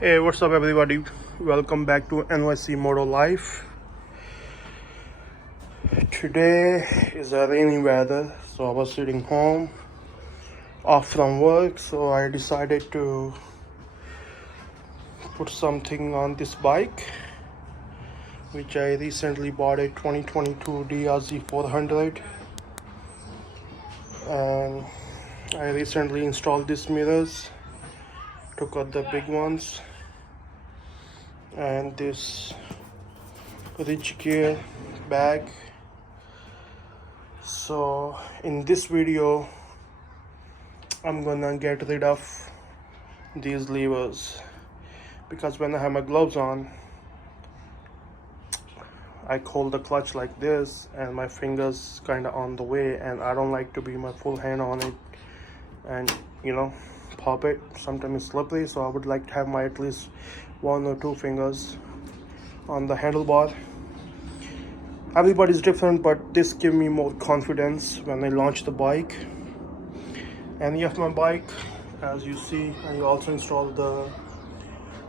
Hey, what's up, everybody? Welcome back to NYC Moto Life. Today is a rainy weather, so I was sitting home off from work, so I decided to put something on this bike, which I recently bought a 2022 DRZ 400, and I recently installed these mirrors, took out the big ones, and this ridge gear bag. So in this video I'm gonna get rid of these levers, because when I have my gloves on I hold the clutch like this and my fingers kind of on the way, and I don't like to be my full hand on it and pop it. Sometimes it's slippery, so I would like to have my at least 1 or 2 fingers on the handlebar. Everybody's different, but this gives me more confidence when I launch the bike. And yeah, my bike, as you see, I also installed the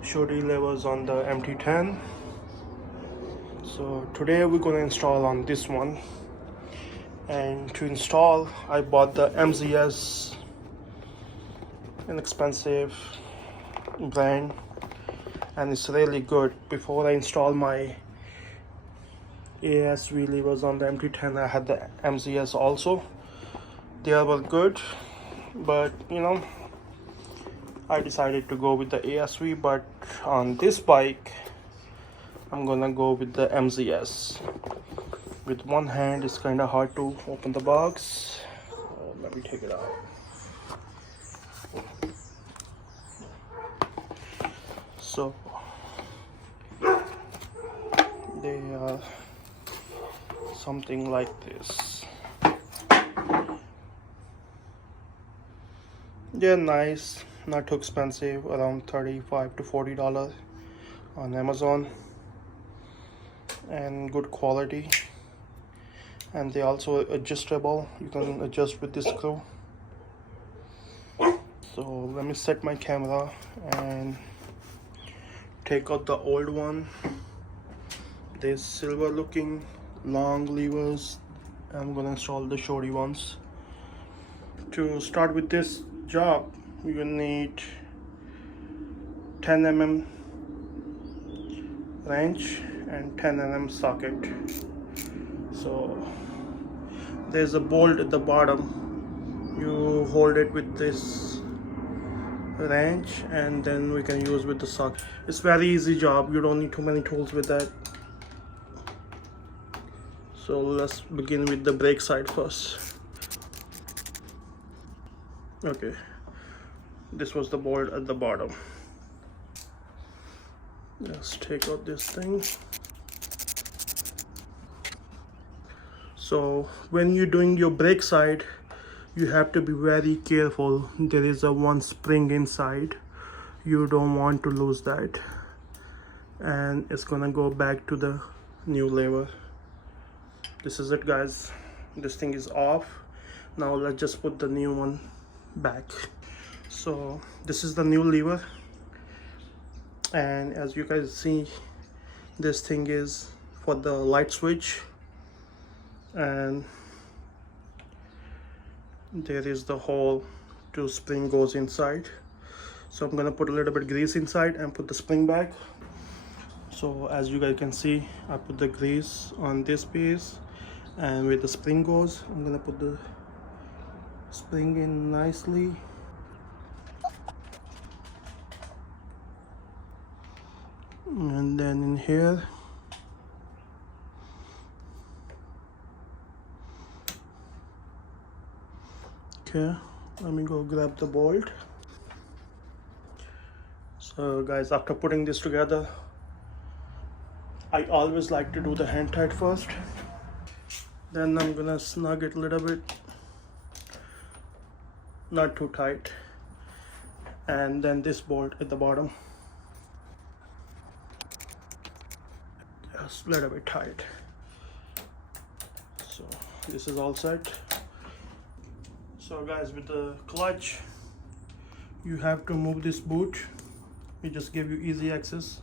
shoulder levers on the MT10. So today we're going to install on this one. And to install, I bought the MZS, inexpensive brand, and it's really good. Before I install my ASV levers on the MT10, I had the MZS also. They were good, but I decided to go with the ASV. But on this bike I'm gonna go with the MZS. With one hand it's kind of hard to open the box. Let me take it out. So they are something like this. They're nice, not too expensive, around $35 to $40 on Amazon, and good quality. And they also adjustable, you can adjust with this screw. So let me set my camera and take out the old one. These silver looking long levers. I'm gonna install the shorty ones. To start with this job, you will need 10 mm wrench and 10 mm socket. So there's a bolt at the bottom. You hold it with this wrench and then we can use with the socket. It's very easy job, you don't need too many tools with that. So let's begin with the brake side first. Okay, this was the bolt at the bottom. Let's take out this thing. So when you're doing your brake side, you have to be very careful. There is a one spring inside, you don't want to lose that, and it's gonna go back to the new lever. This is it, guys. This thing is off. Now let's just put the new one back. So this is the new lever, and as you guys see, this thing is for the light switch, and there is the hole to spring goes inside. So I'm gonna put a little bit grease inside and put the spring back. So as you guys can see, I put the grease on this piece, and where the spring goes, I'm gonna put the spring in nicely. And then in here, okay, let me go grab the bolt. So guys, after putting this together, I always like to do the hand tight first. Then I'm gonna snug it a little bit, not too tight, and then this bolt at the bottom, just a little bit tight. So this is all set. So guys, with the clutch, you have to move this boot it just give you easy access.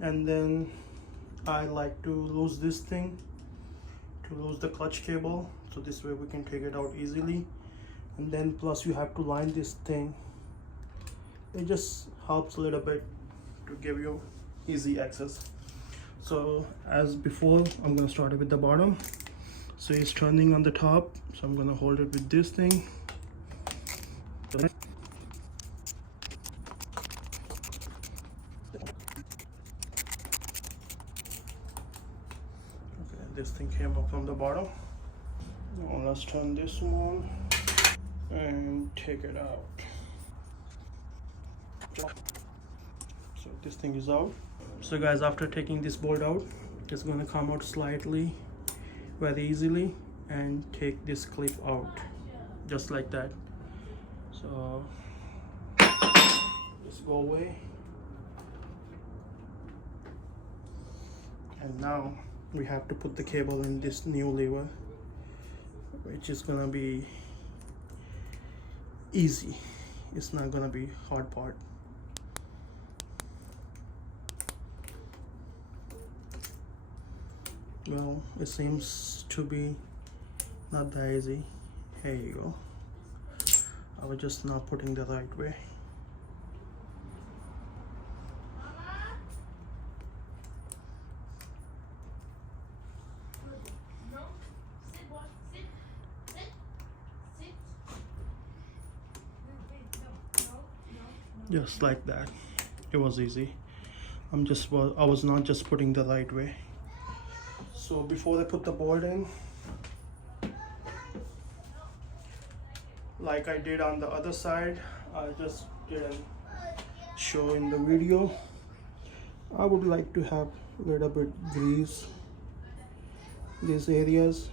And then I like to lose this thing, to lose the clutch cable, so this way we can take it out easily. And then plus you have to line this thing. It just helps a little bit to give you easy access. So as before, I'm gonna start it with the bottom. So it's turning on the top, so I'm gonna hold it with this thing. Okay, this thing came up from the bottom. Now let's turn this one and take it out. So this thing is out. So guys, after taking this bolt out, it's going to come out slightly, very easily, and take this clip out just like that. So just go away. And now we have to put the cable in this new lever, which is gonna be easy. It's not gonna be hard part. Well, it seems to be not that easy. Here you go. I was just not putting the right way. Just like that. It was easy. I was not just putting the right way. So before I put the bolt in, like I did on the other side, I just didn't show in the video. I would like to have a little bit grease these areas,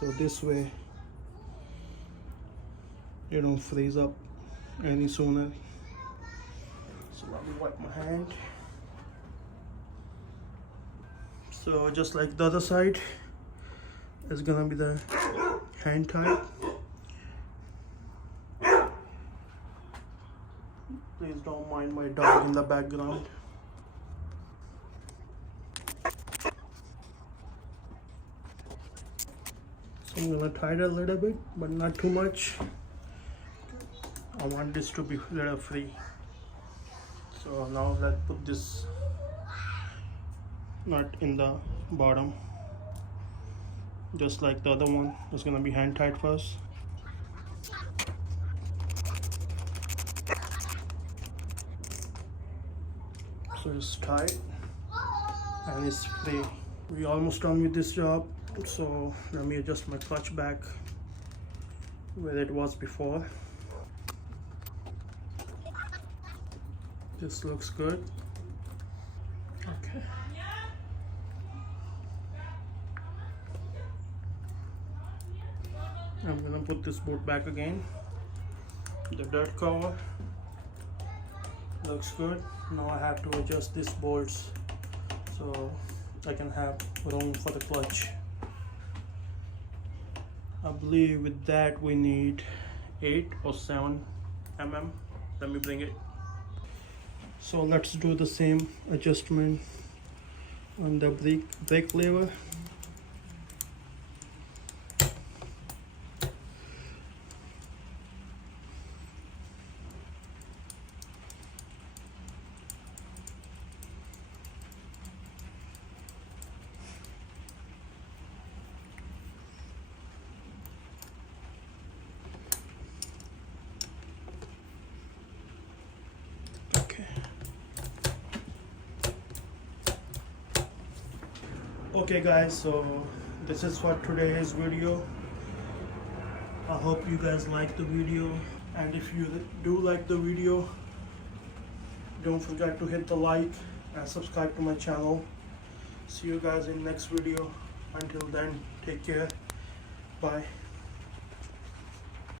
so this way you don't freeze up any sooner. So let me wipe my hand. So just like the other side, it's gonna be the hand tie. Please don't mind my dog in the background. So I'm gonna tie it a little bit, but not too much. I want this to be a little free. So now let's put this nut in the bottom, just like the other one. It's gonna be hand tied first. So it's tight and it's free. We almost done with this job, so let me adjust my clutch back where it was before. This looks good. Okay. I'm gonna put this bolt back again. The dirt cover looks good. Now I have to adjust these bolts so I can have room for the clutch. I believe with that we need 8 or 7 mm. Let me bring it. So let's do the same adjustment on the brake lever. Okay guys, so this is for today's video. I hope you guys like the video, and if you do like the video, don't forget to hit the like and subscribe to my channel. See you guys in next video. Until then, take care. Bye.